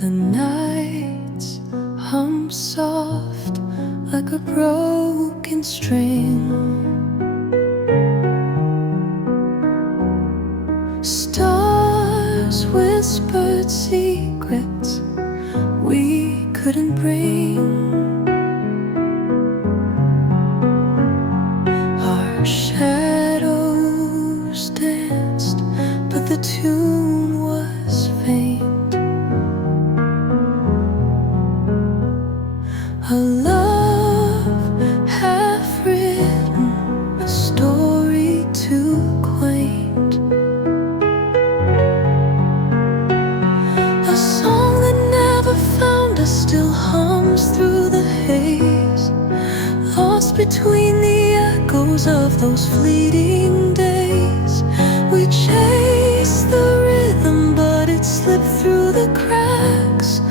The nights hum soft like a broken string. Stars whispered secrets we couldn't bring. Our shadows danced, but the tune was faint. A love half-written, a story too quaint. A song that never found us still hums through the haze, lost between the echoes of those fleeting days. We chased the rhythm, but it slipped through the cracks.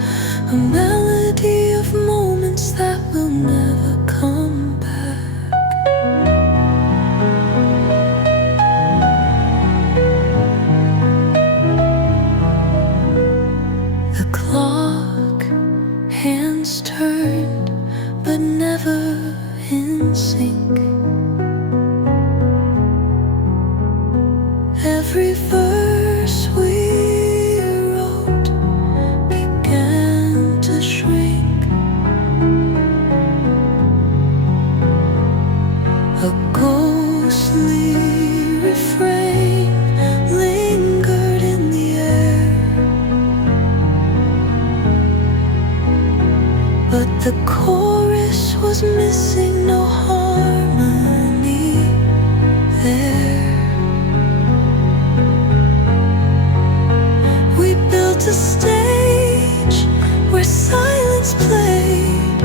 A melody of moments that will never come back. The clock, hands turned, but never in sync. Every verse we wrote began to shrink. A ghostly refrain lingered in the air, but the chorus was missing, no harmony there. We built a stage where silence played,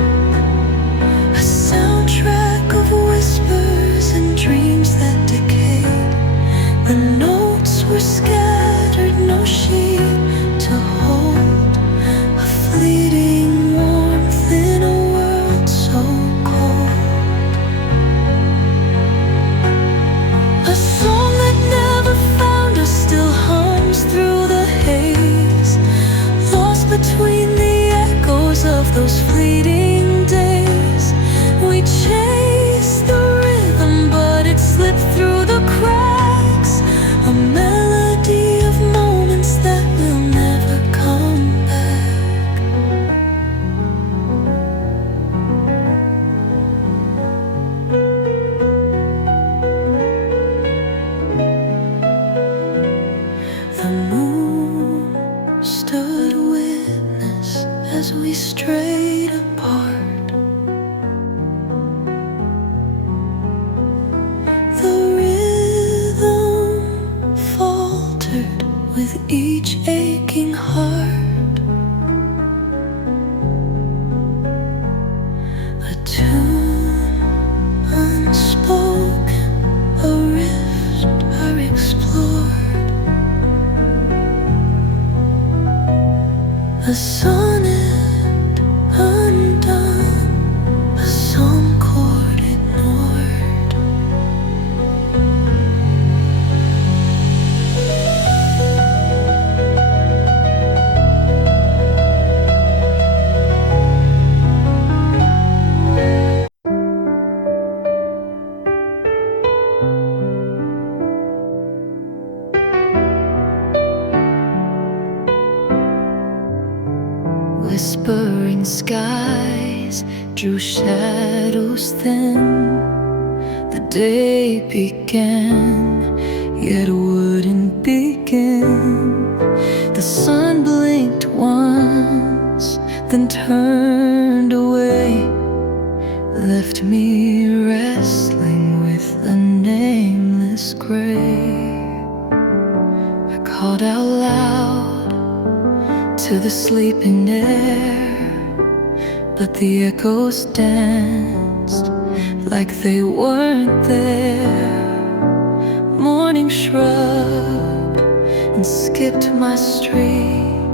a soundtrack of whispers and dreams that decayed. The notes were scattered, no sheet to hold, a fleeting warmth in a world so cold. A song that never found us still hums through the haze, lost between the echoes of those fleeting days. We chased the rhythm, but it slipped through the cracks. A melody of moments that will never come back. The moon stood witness as we strayed apart. The rhythm faltered with each aching heart. A tune unspoken, a rift unexplored. A sonnet undone, a song chord ignored. Whispering skies drew shadows thin. The day began, yet wouldn't begin. The sun blinked once, then turned away, left me wrestling with a nameless gray. I called out loud to the sleeping air, but the echoes danced like they weren't there. Morning shrugged and skipped my street,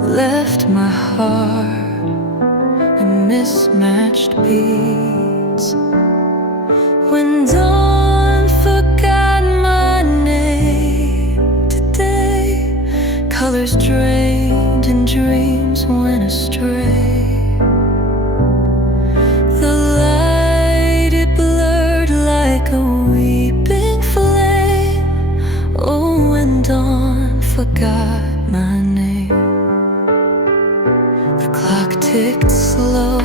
left my heart in mismatched beats. When dawn forgot my name today, colors drained and dreams went astray. The light, it blurred like a weeping flame. Oh, when dawn forgot my name. The clock ticked slow,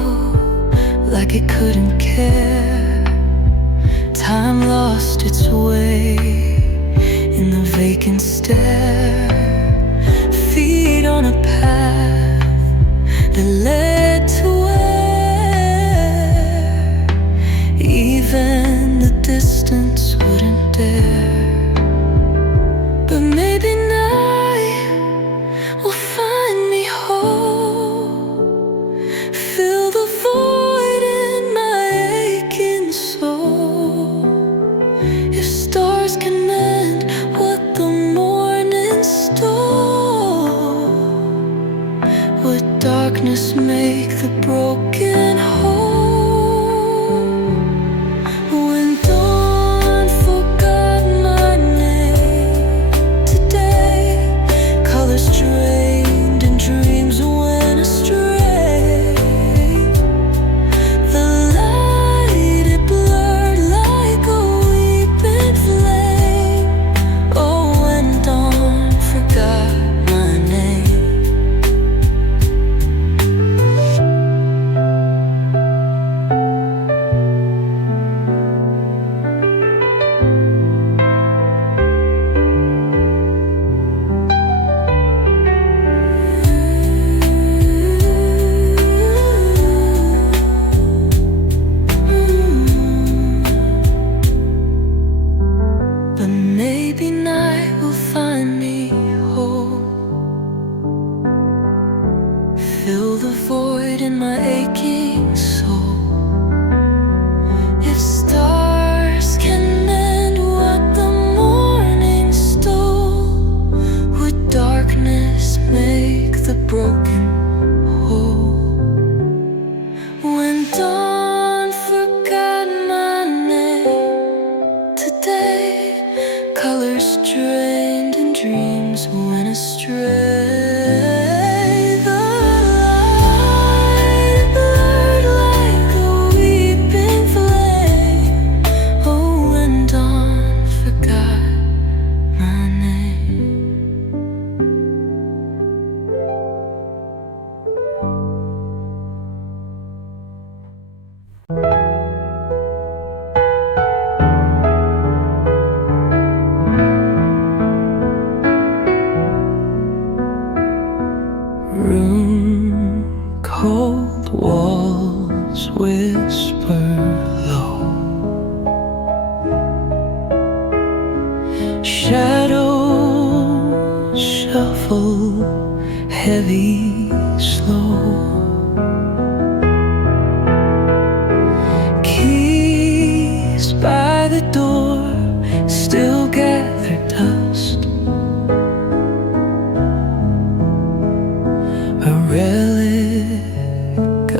like it couldn't care. Time lost its way in the vacant stare. Feet on a path that led to where even the distance wouldn't dare. But maybe night will find me whole, fill the void in my aching soul. If stars can mend what the morning stole, would darkness make the broken whole? When dawn forgot my name today, colors drained and dreams went astray. The light, it blurred like a weeping flame. Oh, when dawn forgot my name. But maybe night will find me whole, fill the void in my aching soul. If stars can mend what the morning stole, would darkness make the broken whole? When dawn forgot my name today, colors drained and dreams went astray. The light blurred like a weeping flame. Oh, when dawn forgot my name. Room, cold walls whisper low. Shadows shuffle heavy, slow. Keys by the door still gather dust. A relic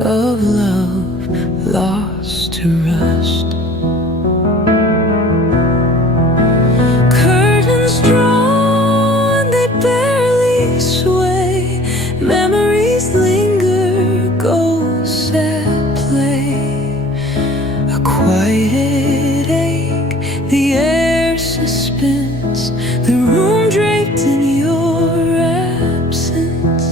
of love lost to rust. Curtains drawn, they barely sway. Memories linger, ghosts at play. A quieted ache, the air suspense, the room draped in your absence.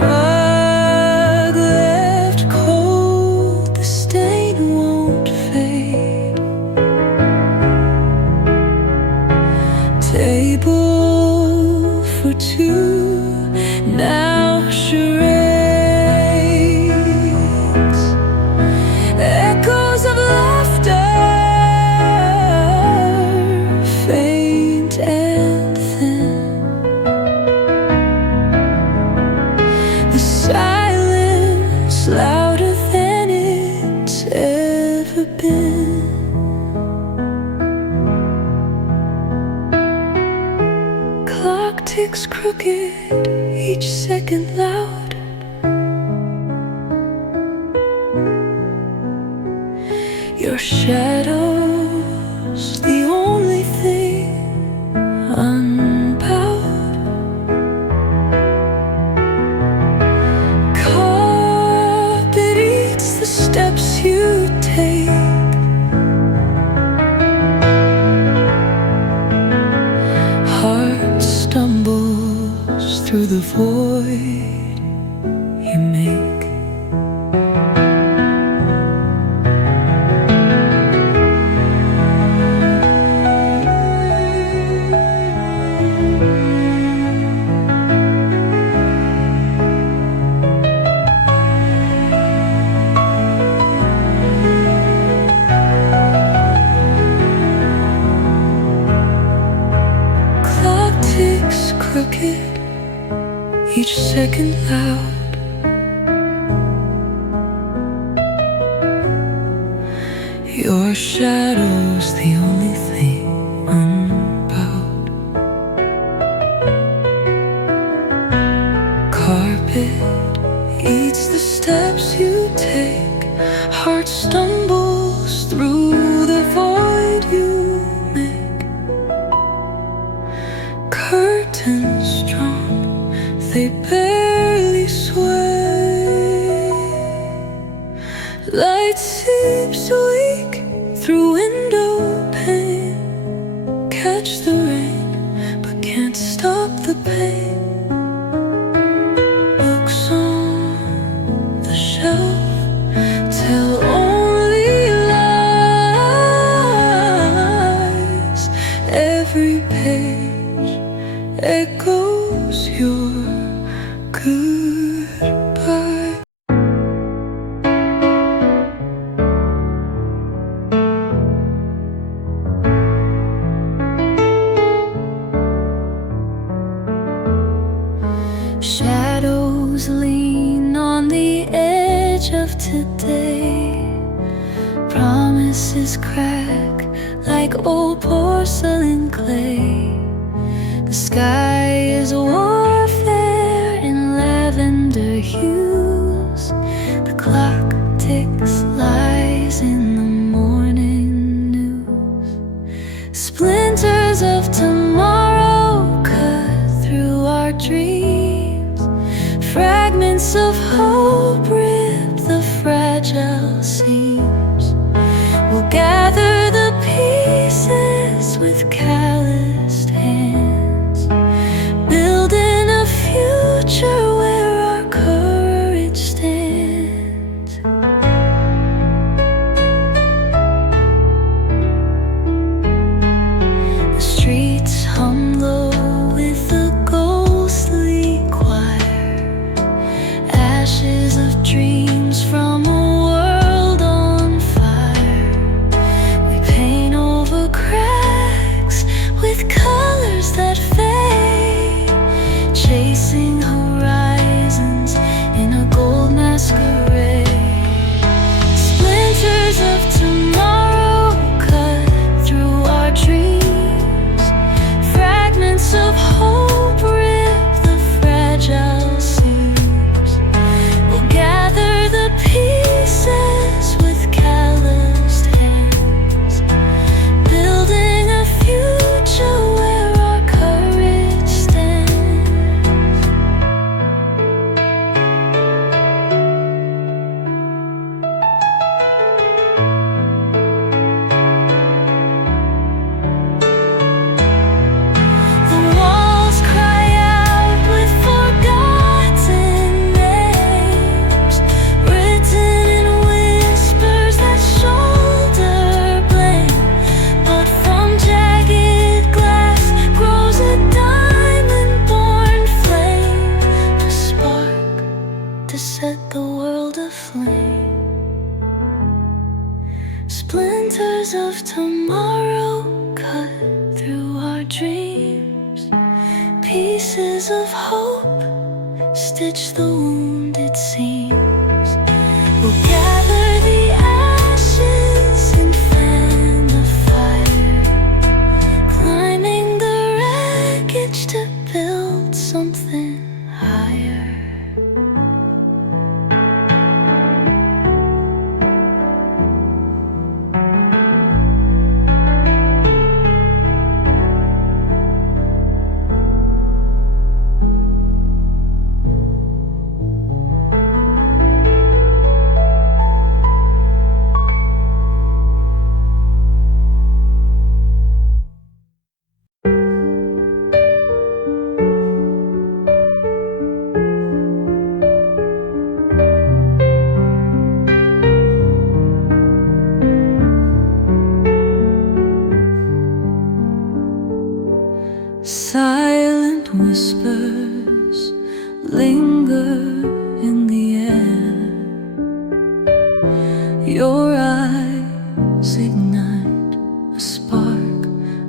Mug left cold, the stain won't fade. Table for two, now charades. Echoes of laughter, faint and thin. The silence louder than it's ever been. Clock ticks crooked, each second loud. Your shadow's the only thing unbowed. Carpet eats the steps you take. Heart stumbles through the void you make. Crooked, each second loud. Your shadow's the only thing unbowed. Carpet eats the steps you take. Heart stumbles through the void you make. Curtains drawn, they barely sway. Light seeps weak through window pane. Catch the rain, but can't stop the pain. Books on the shelf tell only lies. Every page echoes your goodbye. Shadows lean on the edge of today. Promises crack like old porcelain clay. The sky is warfare in lavender hues. The clock ticks lies in the morning news. Splinters of tomorrow cut through our dreams. Fragments of hope rip the fragile seams. We'll gather the pieces with calloused hands, building a future where our courage stands. The streets hum low with a ghostly choir. Ashes of dreams from a world on fire. We paint over cracks with colors that fade, chasing horizons in a gold masquerade. Splinters of tomorrow cut through our dreams. Fragments of hope rip the fragile seams. We'll gather the pieces with calloused hands, building a future where our courage stands. The walls cry out with forgotten names, written in whispers that shoulder blame. But from jagged glass grows a diamond-born flame, a spark to set the world aflame. Splinters of tomorrow cut through our dreams. Pieces of hope stitch the wounded seams. We'll gather the ashes and fan the fire, climbing the wreckage to build something higher. Your eyes ignite a spark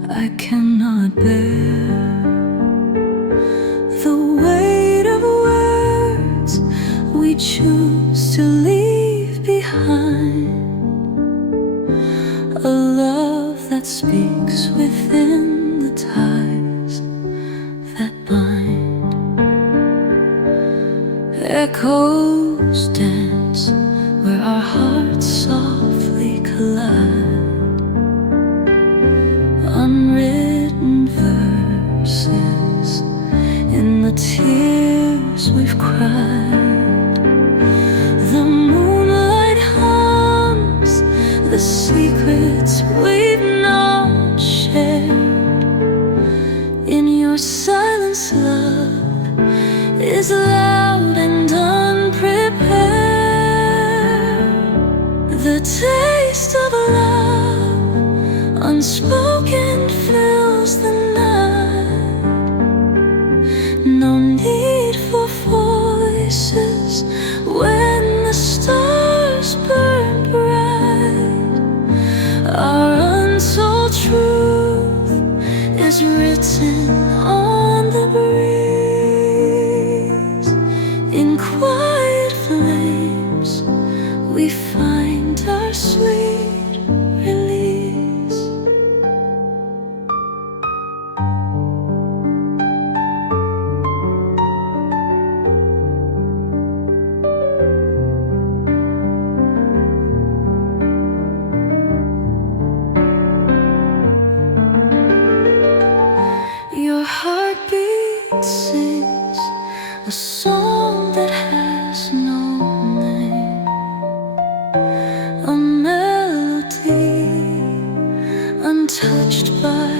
I cannot bear. The weight of words we choose to leave behind, a love that speaks within the ties that bind. Echoes dance where our hearts softly collide. Unwritten verses in the tears we've cried. The moonlight hums the secrets we've not shared. In your silence, love is loud and unprepared. The taste of love, unspoken, fills the night. No need for voices when the stars burn bright. Our untold truth is written on the breeze. In quiet flames we find our sweet release. Your heartbeat sings a song that has no name, a melody untouched by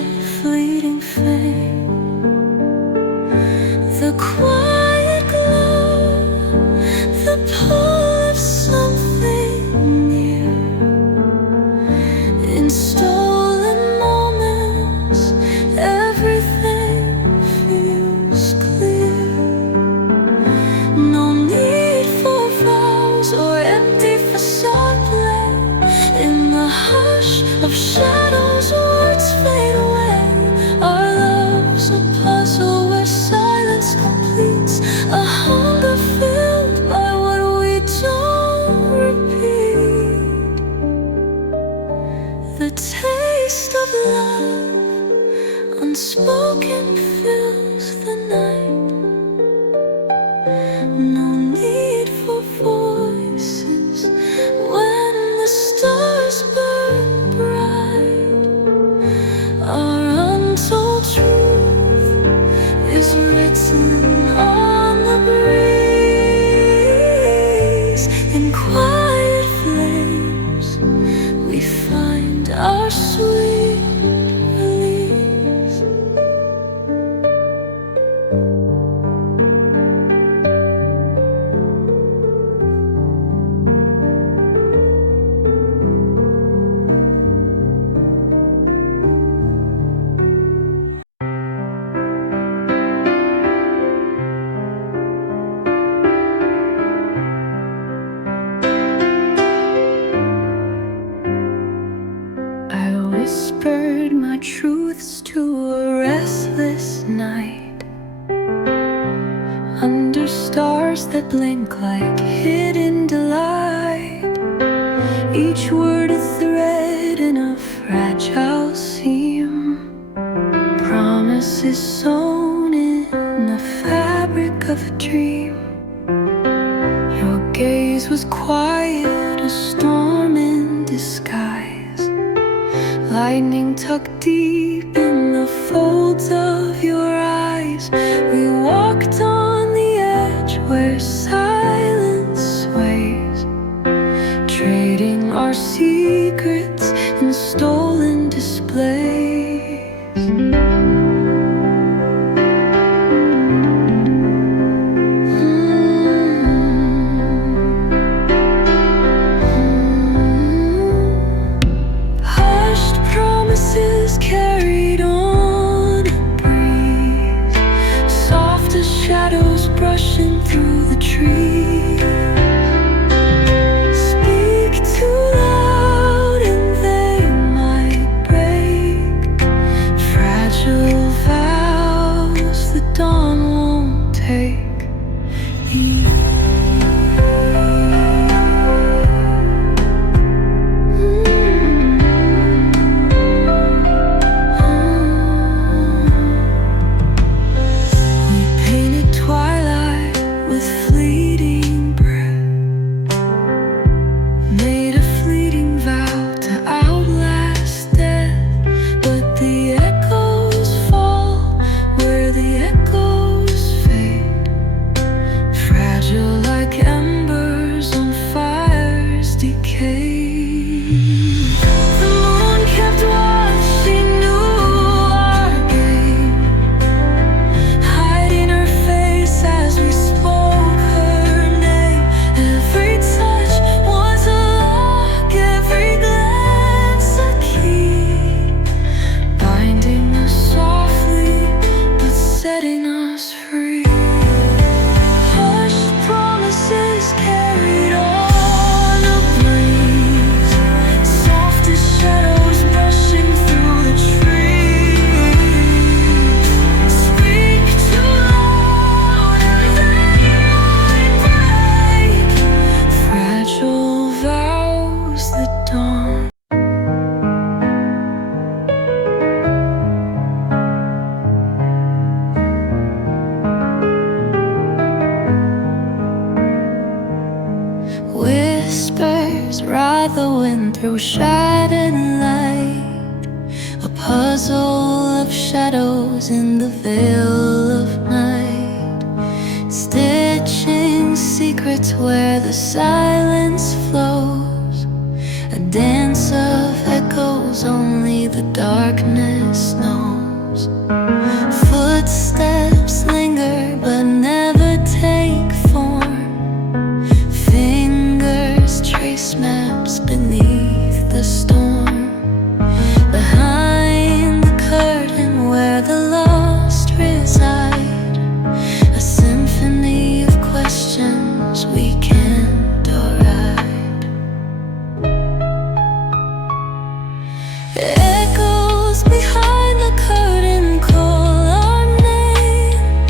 fleeting fame. The quiet glow, the pull of something near. In stolen moments, everything feels clear. No need for vows or empty facade play. In the hush of shadows, words fade away. Our love's a puzzle where silence completes, a hunger filled by what we don't repeat. The taste of love, unspoken, fills the night. No need for voices when the stars burn bright. Our untold truth is written on the breeze. In quiet flames we find our sweet release. I whispered my truths to a restless night, under stars that blink like hidden delight. Each word a thread in a fragile seam, promises sewn in the fabric of a dream. Your gaze was quiet, a storm in disguise. Lightning tucked deep in the folds of your eyes. We walked on the edge where silence sways, trading our secrets in stolen displays. Hushed promises carried on a breeze, soft as shadows eyes ride the wind through shattered light, a puzzle of shadows in the veil of night, stitching secrets where the silence flows, a dance of echoes only the darkness knows. Footsteps linger but never take form, fingers trace maps beneath the storm. Behind the curtain where the lost reside, a symphony of questions we can't deride. Echoes behind the curtain call our name,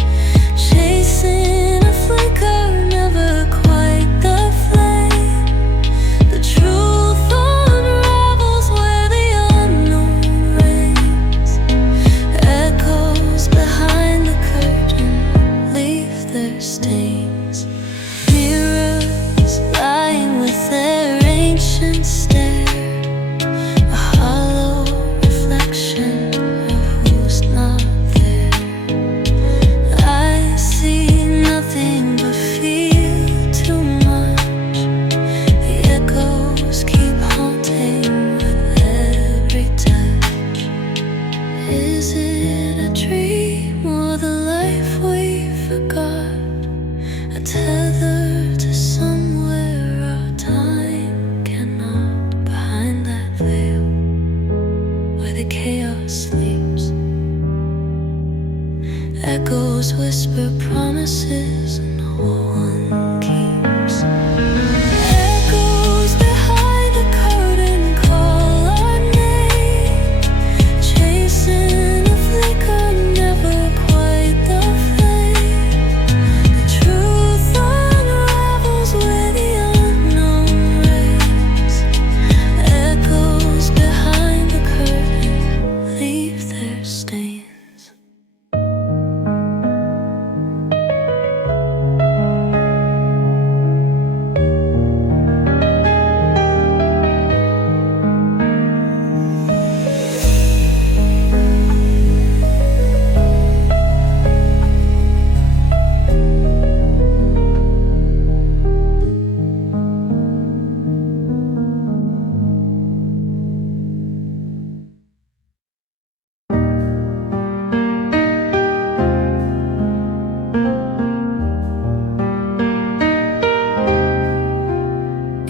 chasing a flicker, never quite the flame. The truth unravels where the unknown reigns. Echoes behind the curtain leave their stains. Mirrors lying with their ancient stare, a hollow reflection of who's not there. I see nothing but feel too much. The echoes keep haunting with every touch. Is it a dream or the life we forgot? A tether to somewhere our time cannot. Behind that veil where the chaos sleeps, echoes whisper promises and no one keeps. Echoes behind the curtain call our name, chasing a flicker, never quite the flame. The truth unravels where the unknown reigns. Echoes behind the curtain leave their stains.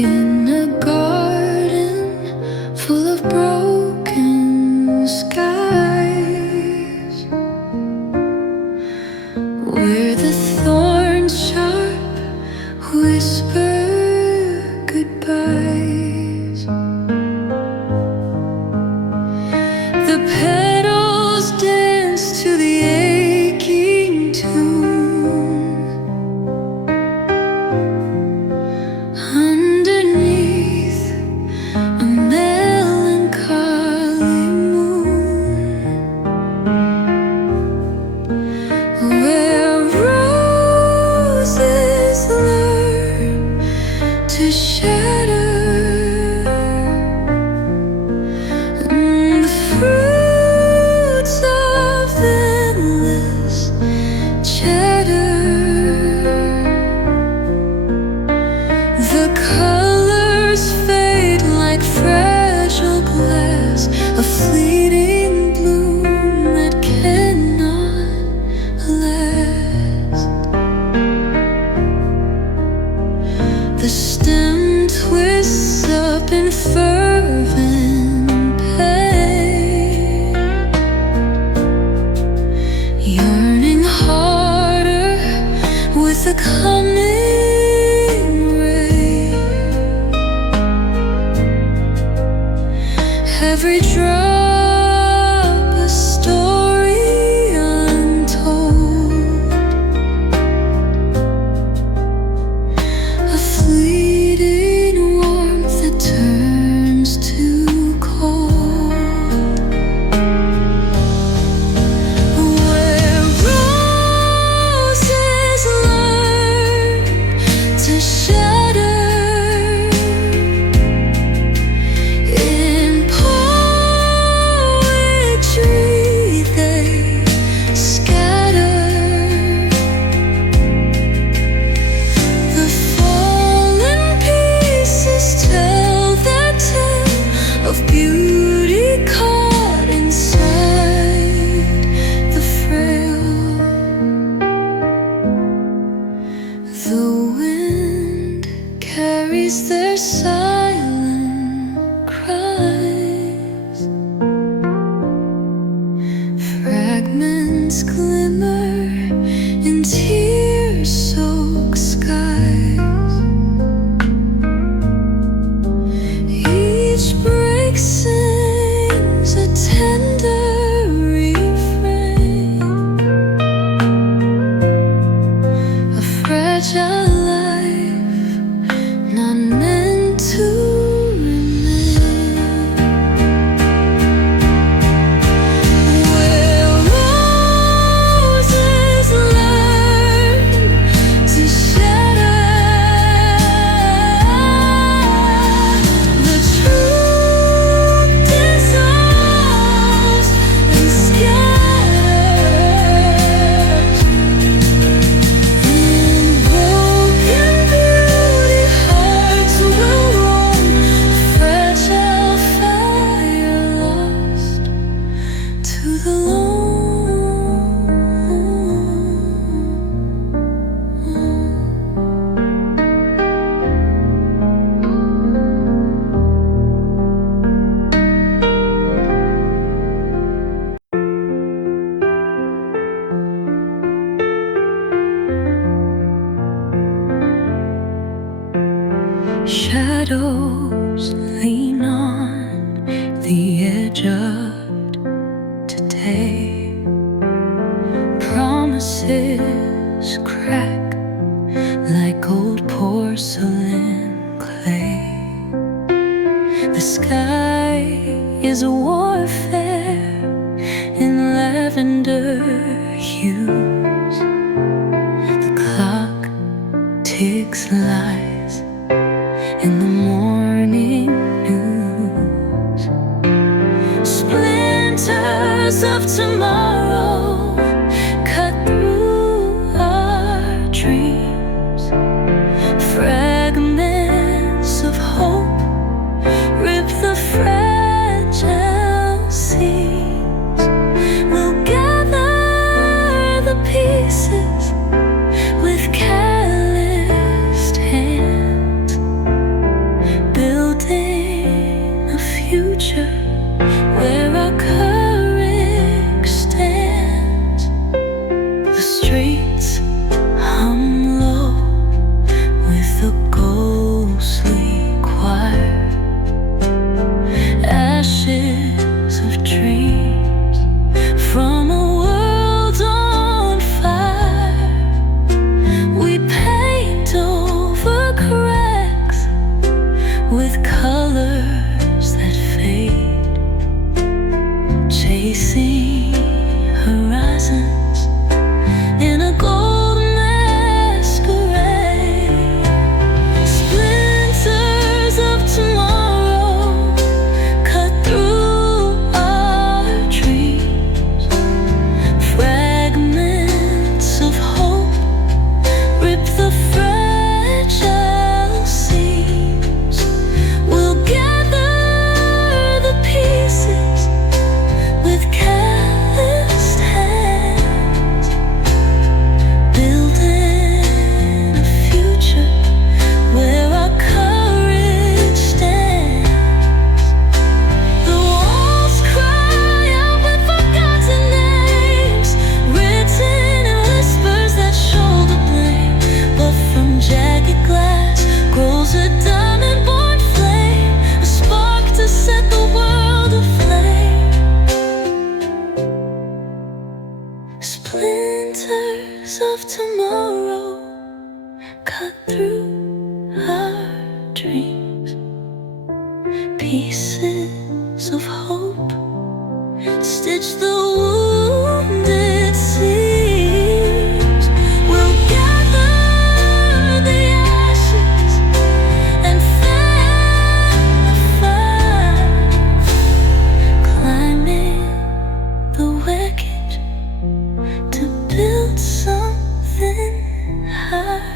In a garden full of broken skies, where the thorns sharp whisper goodbyes, the petals dance to the aching tune. Underneath a melancholy moon, where roses learn to shatter, and the fruits of endless chatter. The colors fade like fragile glass, a fleeting bloom that cannot last. The stem twists up in fervent pain, yearning harder with the coming rain. Every drop a story untold, a fleeting warmth that turns to cold. Where roses learn to shatter, carries their silent cries. Fragments glimmer in tear-soaked skies. Each break sings a tender refrain, a fragile not meant to remain. Where roses learn to shatter, the truth dissolves and scatters. In broken beauty, hearts will roam, fragile fire lost to the lone. Shadows lean on the edge of today. Promises crack like old porcelain clay. The sky is a warfare in lavender hues. The clock ticks lies in the morning news. Splinters of tomorrow cut through our dreams. Fragments of hope rip the fragile seams. We'll gather the pieces with calloused hands, building a future where our courage stands. The streets hum low with a ghostly choir, ashes of dreams from a world on fire. We paint over cracks with colors that fade, chasing horizons in a gold masquerade. Splinters of tomorrow cut through our dreams. Fragments of hope rip the fragile seams. We'll gather the pieces with calloused hands, building a future where our courage stands. The walls cry out with forgotten names, written in whispers that shoulder blame. But from jagged glass grows a diamond-born flame, a spark to set the world aflame. Splinters of tomorrow cut through our dreams. Pieces of hope stitch the wounded seams. We'll gather the ashes and fan the fire, climbing the wreckage to build something high.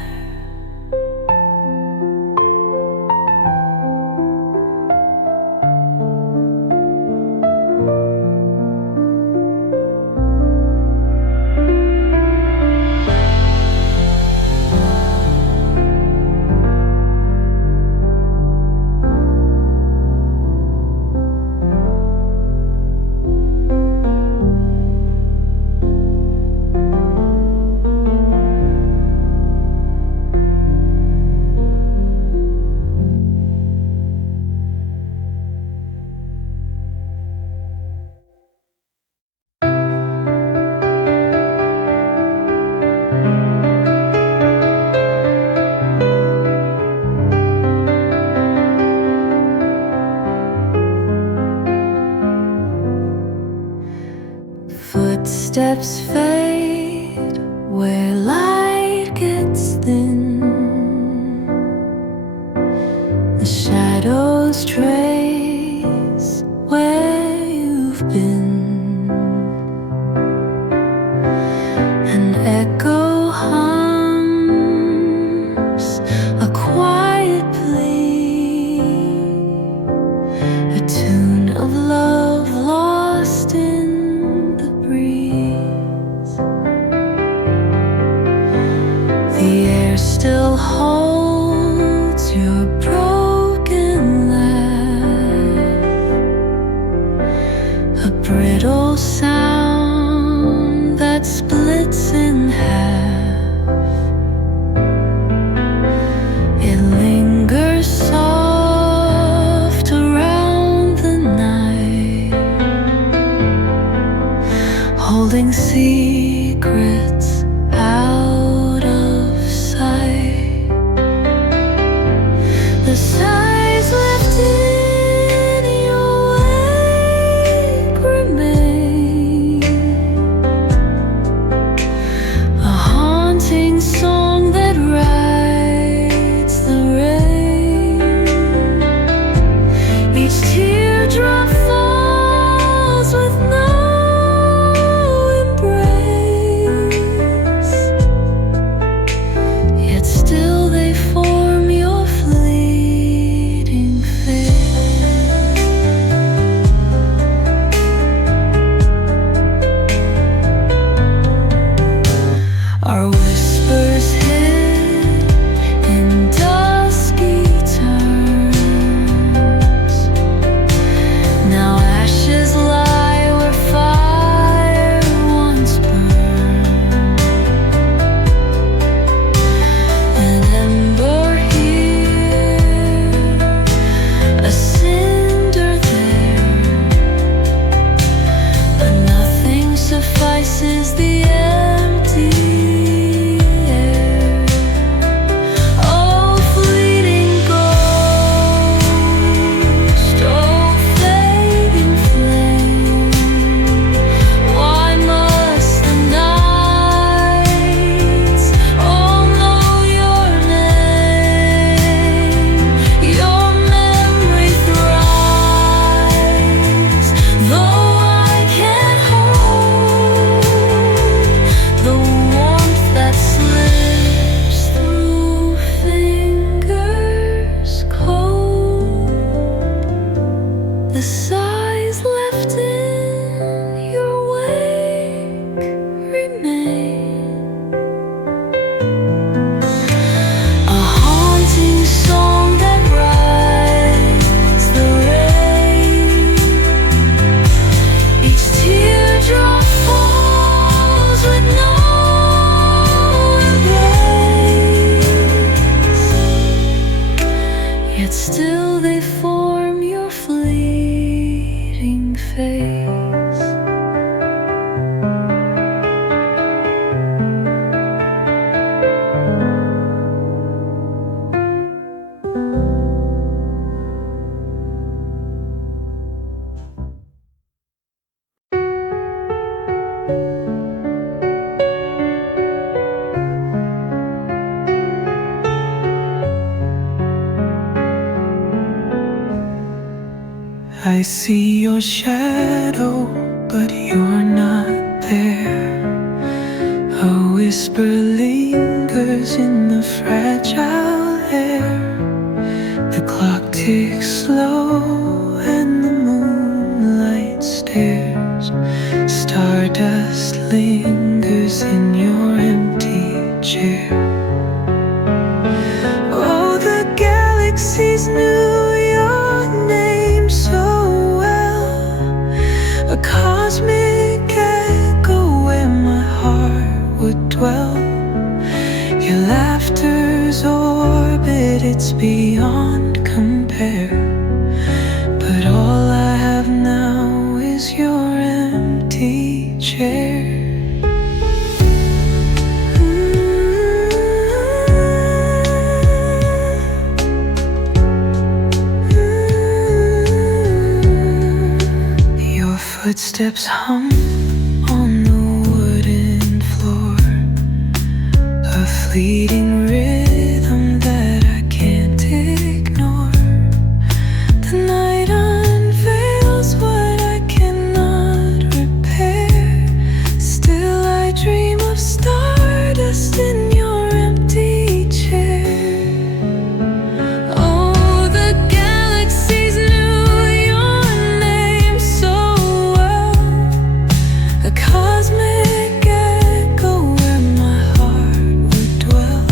footsteps fade where light gets thin. The shadows trace where you've been. An echo hums a quiet plea, a tune of love lost in the breeze. The air still holds your broken laugh, a brittle sound that splits in half. It lingers soft around the night, holding secrets out of sight. The sighs left in your wake remain, a haunting song that rides the rain. Each teardrop falls with no embrace, yet still they form your fleeting face. Our whispers hid in dusky turns. Now ashes lie where fire once burned. An ember here, a cinder there, but nothing suffices the empty air. Oh, fleeting ghost, oh, fading flame, why must the nights all know your name? Your memory thrives, though I can't hold the warmth that slips through fingers cold. The sighs left in your wake remain, a haunting song that rides the rain. Each teardrop falls with no embrace, yet still they form your fleeting face. I see your shadow, but you're not there. A whisper lingers in the fragile air. The clock ticks slow and the moonlight stares. Stardust lingers in your empty chair. Oh, the galaxies knew your name so well, a cosmic echo where my heart would dwell. Your laughter's orbit, it's beyond compare, but all I have now is your empty chair. Footsteps hum on the fleeting rhythm that I can't ignore. The night unveils what I cannot repair. Still I dream of stardust in your empty chair. Oh, the galaxies knew your name so well. A cosmic echo where my heart would dwell.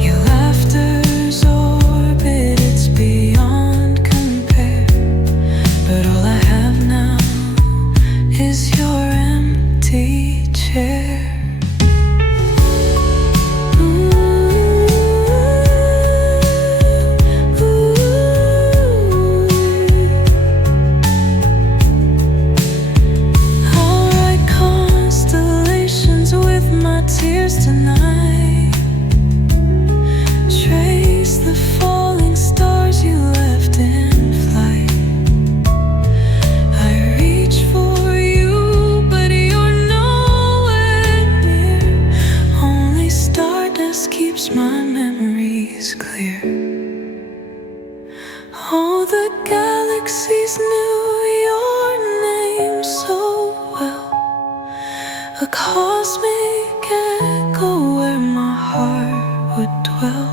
Your laughter's orbit, it's beyond compare. But all I have now is your empty chair. I'll write constellations with my tears tonight. Trace the falling stars you left in flight. I reach for you, but you're nowhere near. Only stardust keeps my memories clear. Oh, the galaxies knew your name so well. A cosmic echo where my heart would dwell.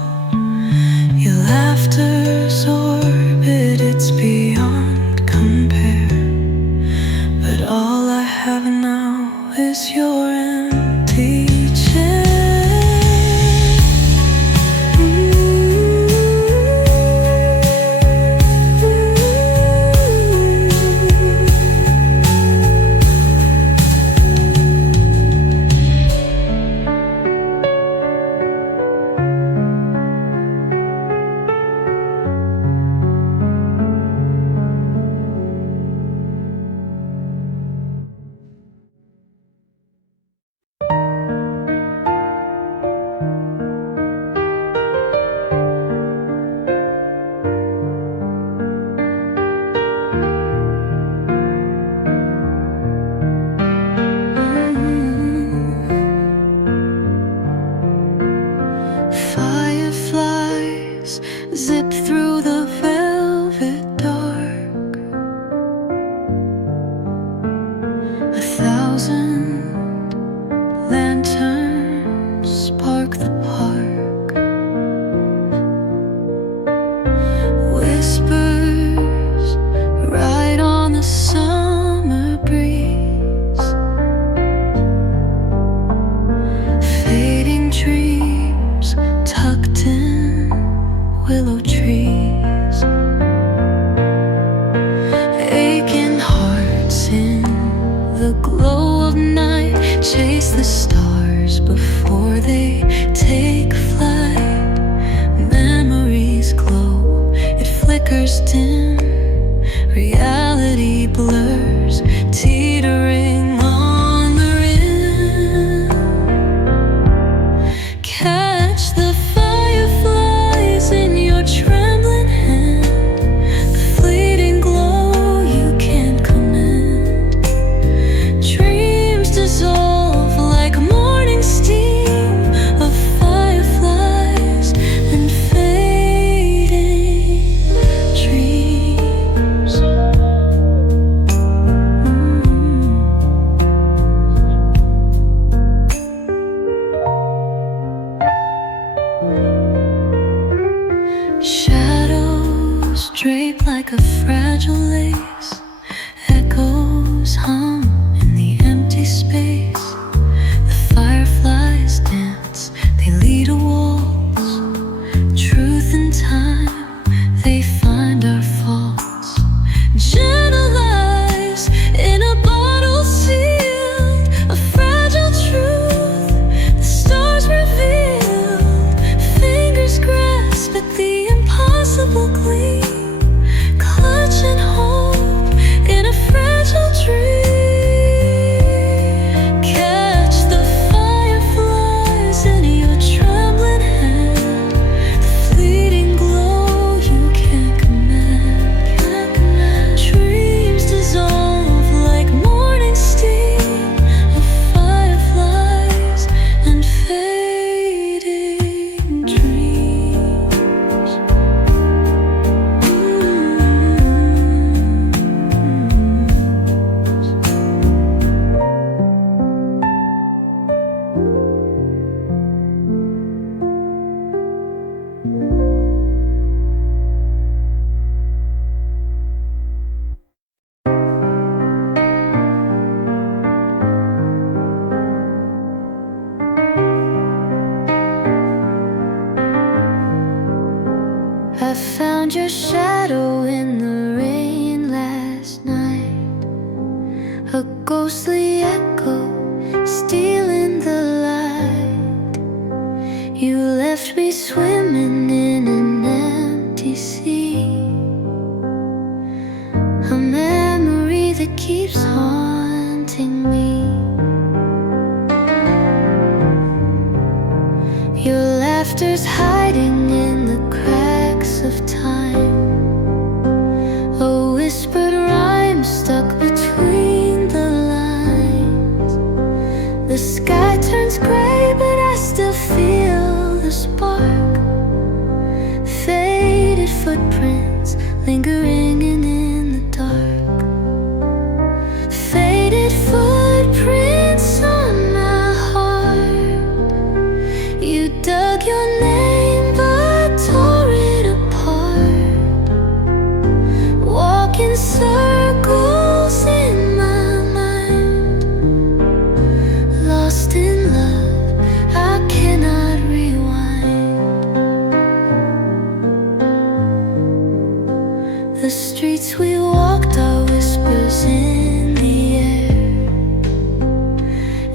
Your laughter's orbit, it's beyond compare. But all I have now is your empty chair. Fireflies zip through the velvet dark. 1,000 lanterns spark the park. Whispers ride on the summer breeze. Fading dreams tucked in willow trees. Aching hearts in the glow of night chase the stars before they take flight. Memories glow, it flickers dim. Reality blurs, teetering on the rim. Catch the fireflies in your trembling hand. The fleeting glow you can't command. Dreams dissolve like morning steam of fireflies and fading dreams. Shadows drape like a fragile lace. Echoes hum in the empty space. The fireflies dance, they lead a waltz. Truth and time, they find our faults. Gentle eyes in a bottle sealed, a fragile truth, the stars revealed. Fingers grasp at the impossible gleam, clutching hope in a fragile dream. I found your shadow in the rain last night, a ghostly echo stealing the light. You left me swimming in an empty sea, a memory that keeps haunting me. Your laughter's hiding in the cracks of time, a whispered rhyme stuck between the lines. The sky turns gray, but I still feel the spark. Faded footprints lingering in the dark. Faded footprints on my heart. You dug your name but tore it apart. Walking circles in my mind. Lost in love, I cannot rewind. The streets we walked are whispers in the air.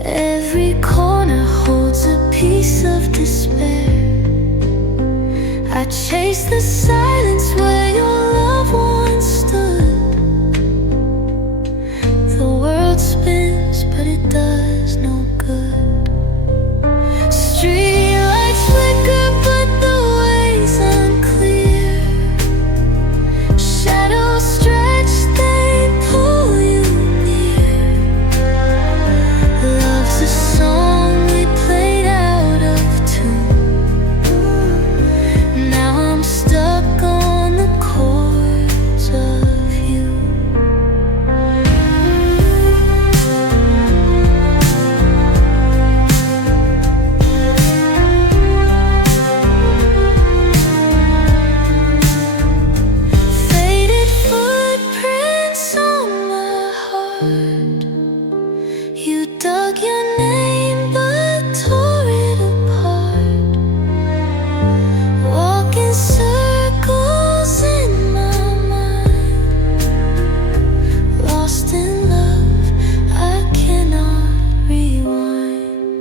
Every corner holds a piece of despair. I chase the silence where your love once stood. The world spins, but it does no good. Street lights flicker, but the way's unclear. Shadows stretch, they pull you near. Love's a song we played out of tune. Now I'm stuck on the chords of you. Faded footprints on my heart. You dug your name but tore it apart. Walking circles in my mind. Lost in love, I cannot rewind.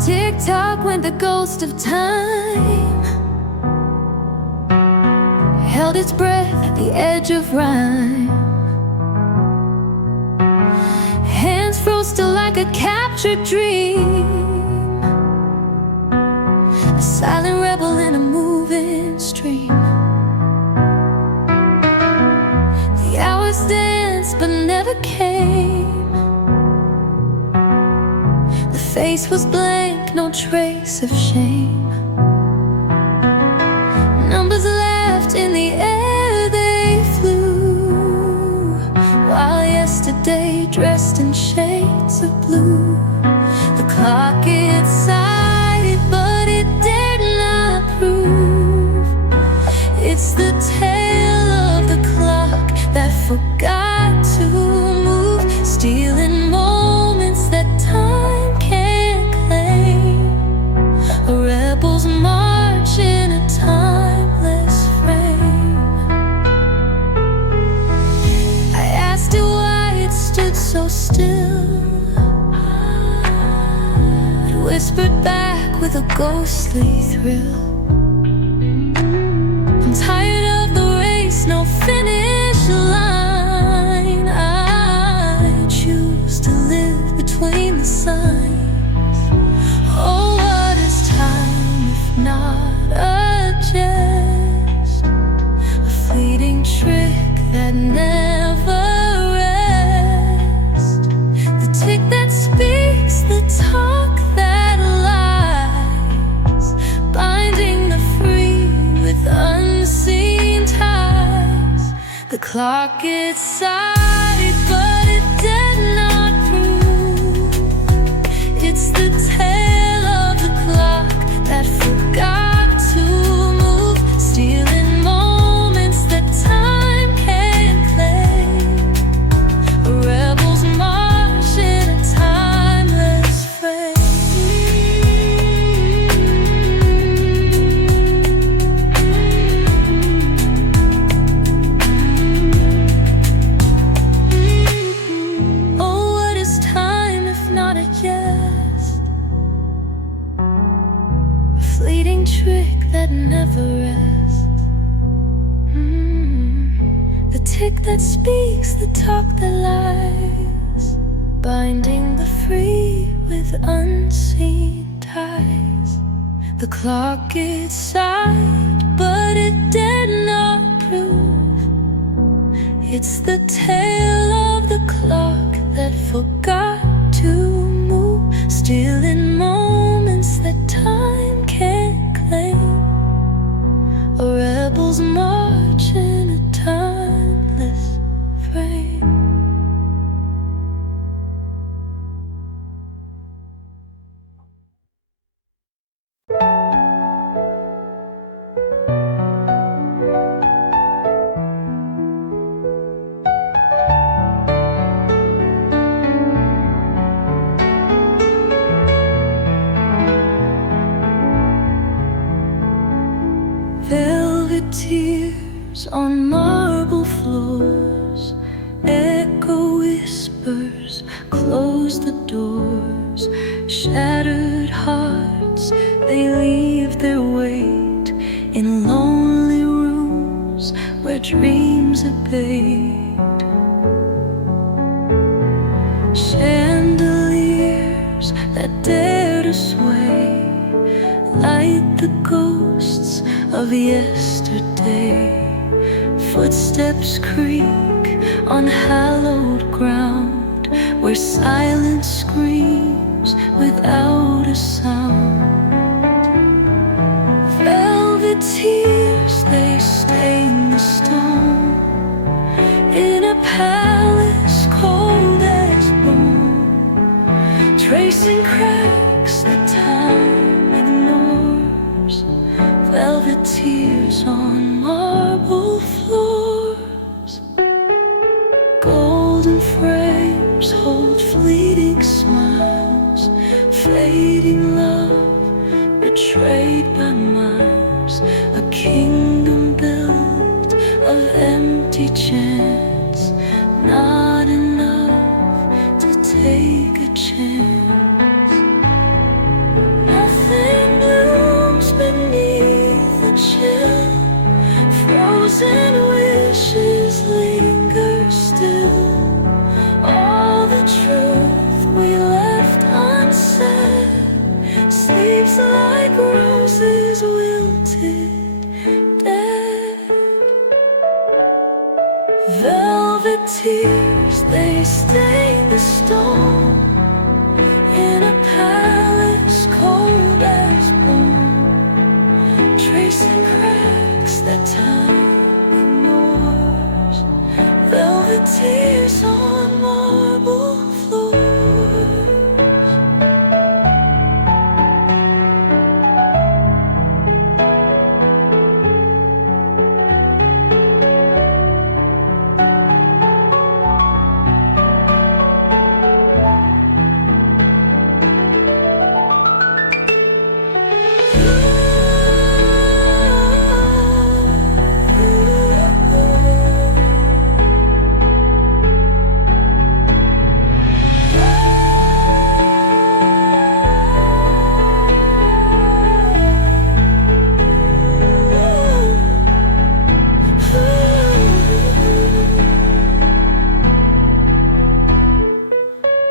Tick-tock went the ghost of time, held its breath at the edge of rhyme. Hands froze still like a captured dream, a silent rebel in a moving stream. The hours danced but never came. The face was blank, no trace of shame. Numbers left in the air, they flew, while yesterday dressed in shades of blue. The clock it sighed, but it dared not prove. It's the tale of the clock that forgot to move, stealing moments that time can't claim. A rebel's march in a timeless frame. I asked it why it stood so still. It whispered back with a ghostly thrill. I'm tired of the race, no finish line. I choose to live between the signs. Oh, what is time if not a jest? A fleeting trick that never rests. The tick that speaks, the talk that lies, binding the free with unseen ties. The clock it sighed, but it did not prove. trick that never rests. The tick that speaks, the talk that lies, binding the free with unseen ties. The clock gets sighed, but it did not prove. It's the tale of the clock that forgot to move, still in moments that time can't claim. A rebel's march in a timeless frame. Velvet tears on marble floors, echo whispers, close the doors. Shattered hearts, they leave their weight in lonely rooms where dreams abate. Chandeliers that dare to sway light the ghosts of yesterday. Footsteps creak on hallowed ground where silence screams without a sound. Velvet tears, they stain the stone in a palace cold as bone, tracing cracks that time ignores. Velvet tears on marble floors. Golden frames hold fleeting smiles, fading love betrayed by miles. A kingdom built of empty chance, not enough to take a chance. Nothing blooms beneath the chill, frozen wishes linger still. All the truth we left unsaid sleeps like roses wilted, dead. Velvet tears, they stain the stone in a palace cold as bone, tracing cracks that time ignores. Velvet tears on marble floors.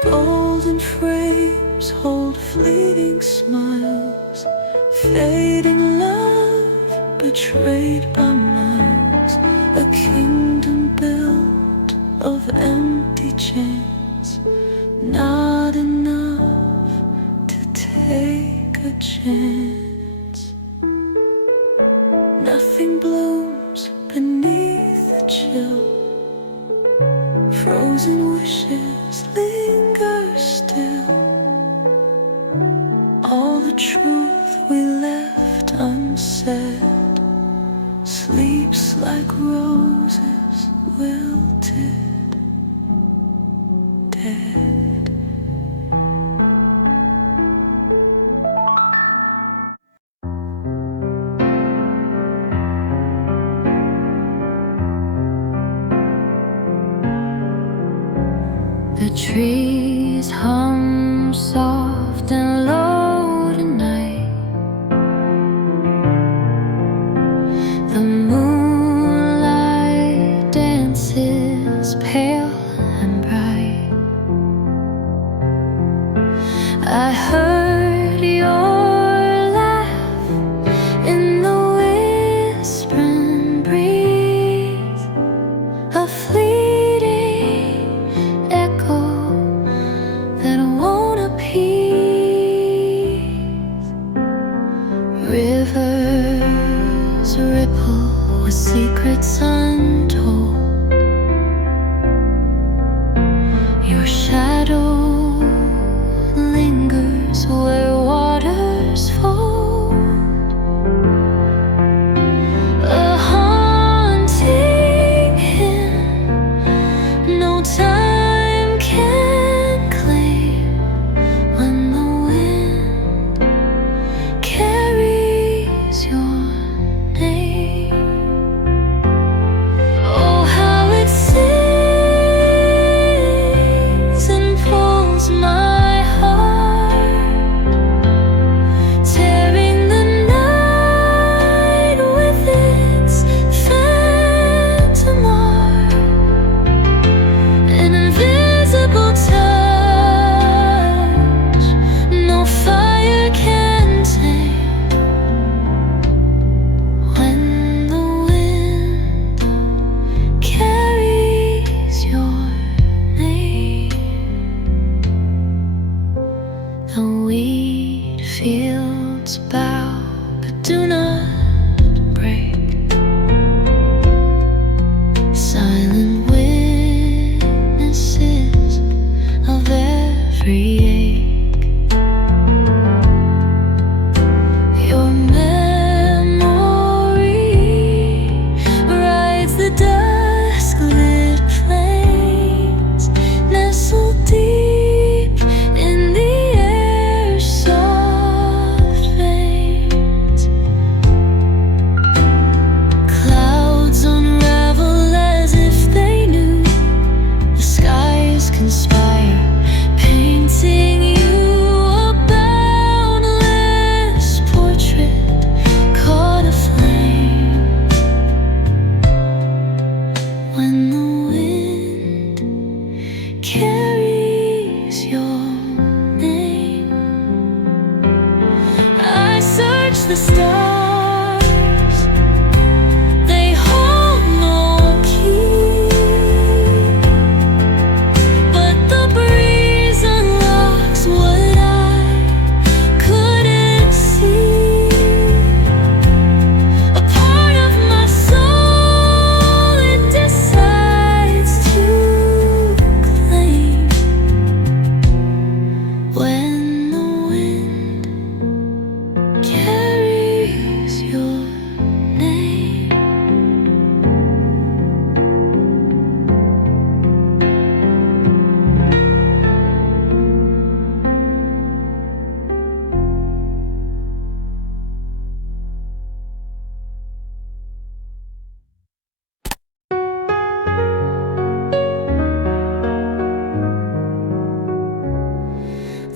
Golden frames hold fleeting smiles, fading love betrayed by miles. A kingdom built of empty chance, not enough to take a chance. Nothing blooms beneath the chill, frozen wishes linger still. All the truth we left unsaid sleeps like roses wilted, dead. The trees hum soft and low tonight, I heard your laugh in the whispering breeze, a fleeting echo that won't appease. Rivers ripple with secrets untold. Your shadow lingers where waters fold. A haunting hymn no time can claim, when the wind carries your name. Oh, how it sings and pulls my heart, tearing the night with its phantom art. An invisible touch no fire can tame, when the wind carries your name. The wheat fields bow but do not break, silent witnesses of every ache. Your memory rides the dusk-lit plains, nestled deep in the air's soft veins. Clouds unravel as if they knew, the skies conspire, painting you a boundless portrait caught aflame, when the wind carries your name. I search the stars, they hold no key, but the breeze unlocks what I couldn't see. A part of my soul it decides to claim, when the wind carries your name.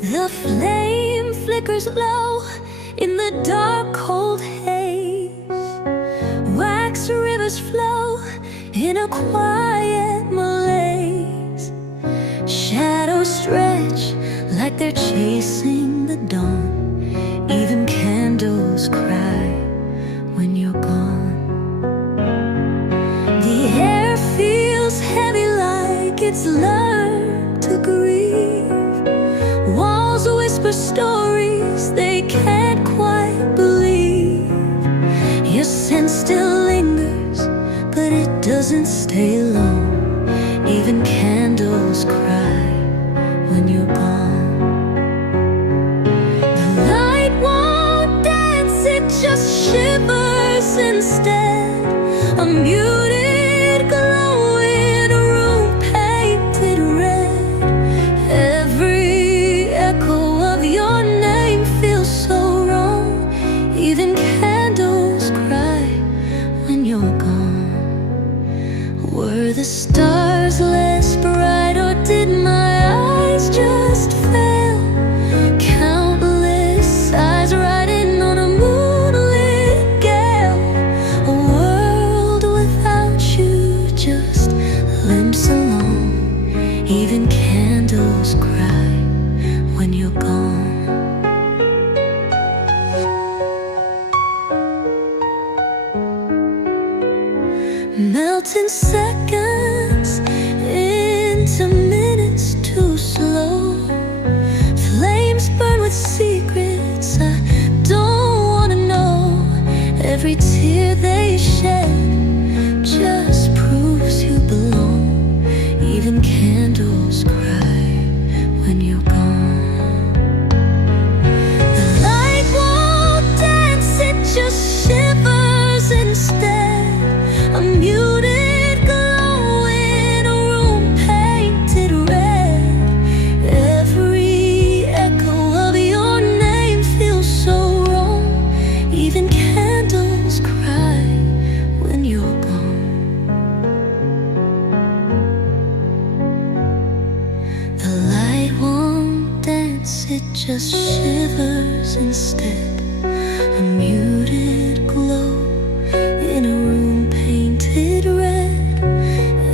The flame flickers low in the dark, cold haze. Wax rivers flow in a quiet malaise. Shadows stretch like they're chasing the dawn. Even candles cry when you're gone. The air feels heavy like it's learned to grieve. Walls whisper stories they can't quite believe. Your scent still lingers, but it doesn't stay long. Even candles cry when you're gone. The light won't dance, it just shivers instead. A muted glow in a room painted red. Every echo of your name feels so wrong. Even candles cry when you're gone. Were the stars less bright, or did my eyes just fail? Countless eyes riding on a moonlit gale. just shivers instead. A muted glow in a room painted red.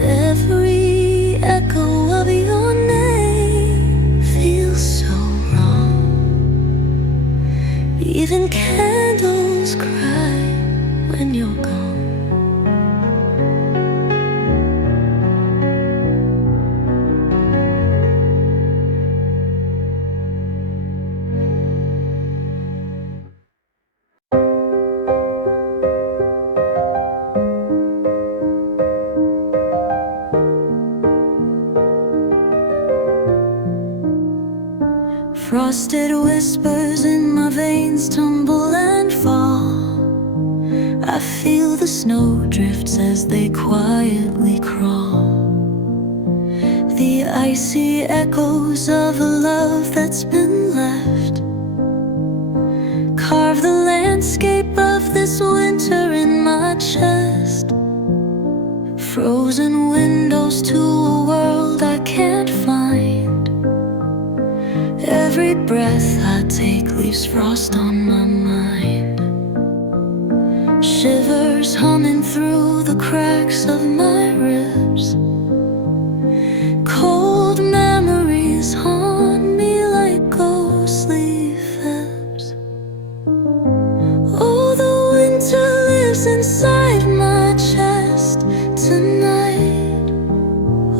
Every echo of your name feels so wrong. Even candles cry when you're gone. Frosted whispers in my veins tumble and fall. I feel the snowdrifts as they quietly crawl. The icy echoes of a love that's been left carve the landscape of this winter in my chest. Frozen windows to a world I can't find. Every breath I take leaves frost on my mind. Shivers humming through the cracks of my ribs. Cold memories haunt me like ghostly fibs. Oh, the winter lives inside my chest tonight.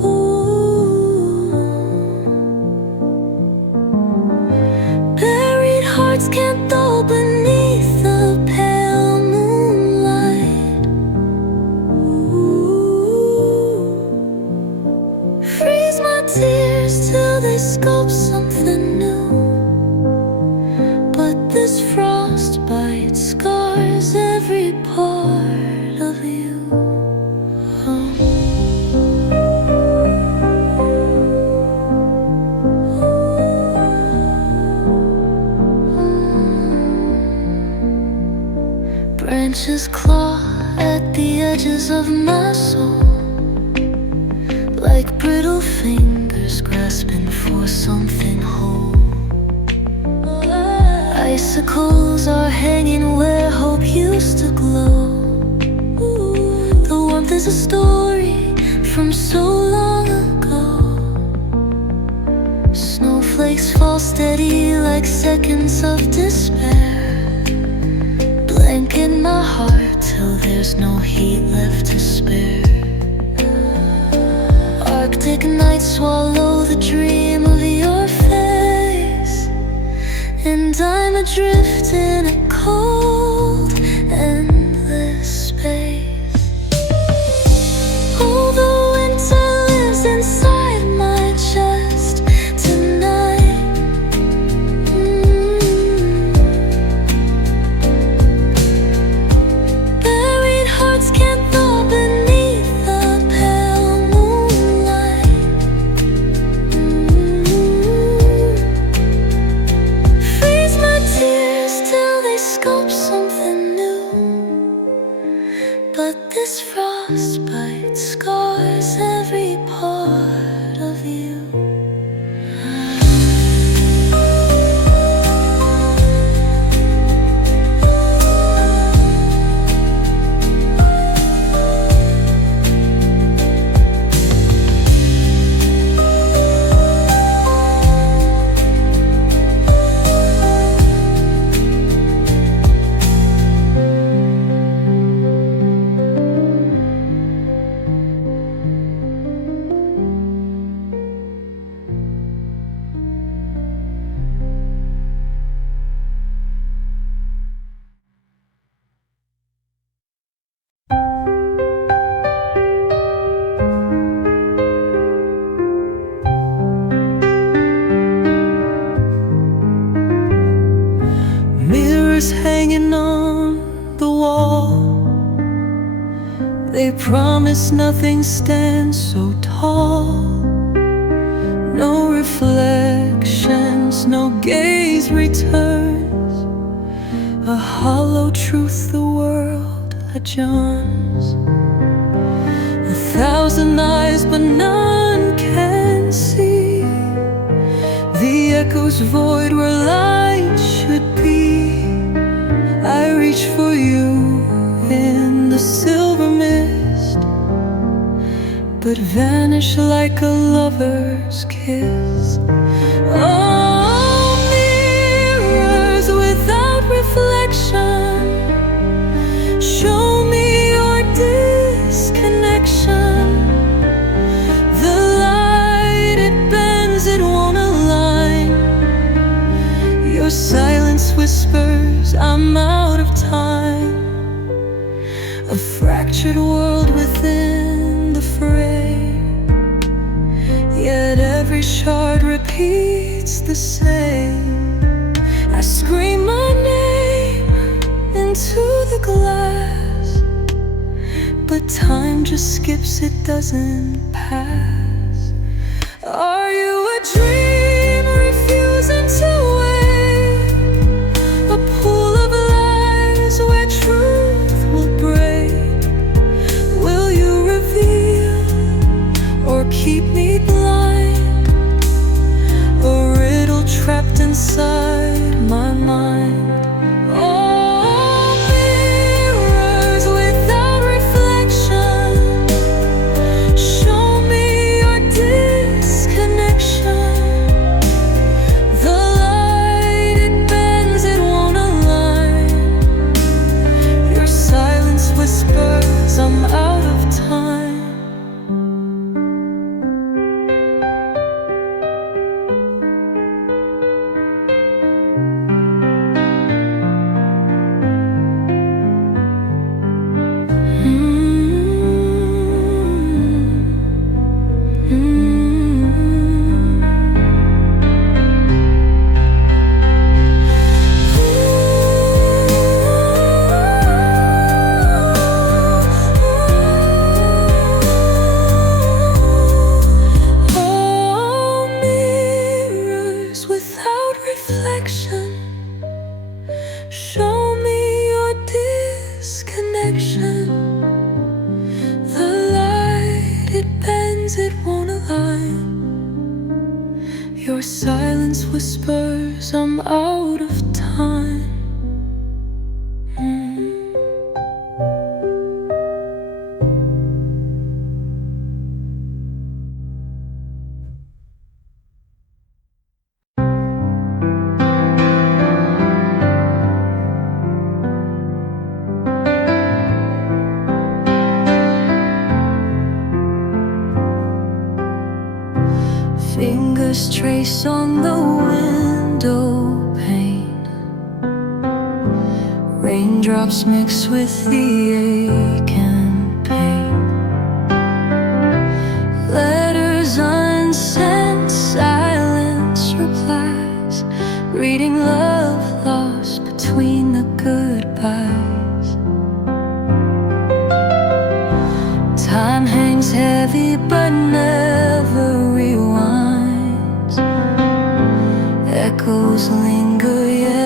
Ooh. Buried hearts can't thaw beneath the pale moonlight. Ooh. Freeze my tears till they sculpt something new. But this frostbite scars every part of you. Branches claw at the edges of my soul, like brittle fingers grasping for something whole. Icicles are hanging where hope used to glow. The warmth is a story from so long ago. Snowflakes fall steady like seconds of despair. Blanket my heart till there's no heat left to spare. Arctic nights swallow the dream of your face, and I'm adrift in a cold, endless space. Oh, the winter lives inside my chest tonight. Buried hearts can't thaw beneath the pale moonlight. Freeze my tears till they sculpt something new. But this frostbite scars every part of you. Mirrors hanging on the wall, they promise nothing stands so tall. No reflections, no gaze returns. A hollow truth the world adjourns. 1,000 eyes but none can see the echoes void where light should be. I reach for you in the silver mist, but vanish like a lover's kiss. Oh, mirrors without reflection, show me your disconnection. The light, it bends, it won't align. Your silence whispers, I'm out of time. A fractured world within the fray, yet every shard repeats the same. I scream my name into the glass, but time just skips, it doesn't pass. Are you a dream refusing to wait? A pool of lies where truth will break? Will you reveal or keep me blind? A riddle trapped inside my mind. Oh, mirrors without reflection, show me your disconnection. The light, it bends, it won't align. Your silence whispers, I'm out of time. Show me your disconnection. The light, it bends, it won't align. Your silence whispers, I'm out of time. Fingers trace on the window pane, raindrops mix with the ache and pain. Letters unsent, silence replies, reading love lost between the goodbyes. Time hangs heavy but never rewinds. Echoes linger, yet